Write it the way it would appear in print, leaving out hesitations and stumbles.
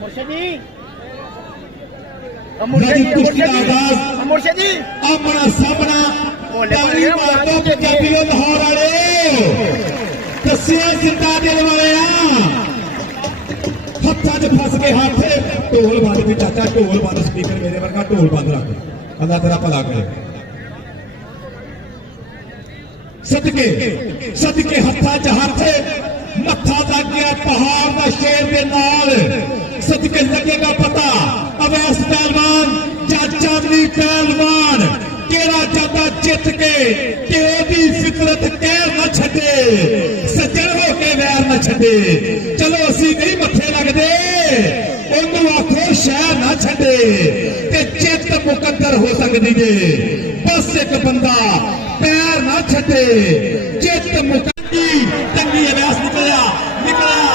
कुश्ती का आगाज अपना सामना पंजाबी लाहौर वाले दसिया जिंदा दिल वाले हत्था च फस के हाथ ढोल बंद भी चाचा ढोल बंद स्पीकर मेरे वर्गा ढोल बंद रख अल्लाह तेरा भला करे सदके सदके हत्था च हाथ मत्था लग गया पहाड़ का शेर के नाल सदके लगेगा पता अवैस पहलवान चाचा दी पहलवान केड़ा चाहता जित के तेरी फितरत कह न छे सज्जन हो के वैर न छे चलो असी नहीं मथे लगते ओनू आखो शह न छे चित मुकद्दर हो सकती है बस एक बंदा पैर न छे चित मुकद्दी तंगी अभ्यास निकलिया निकला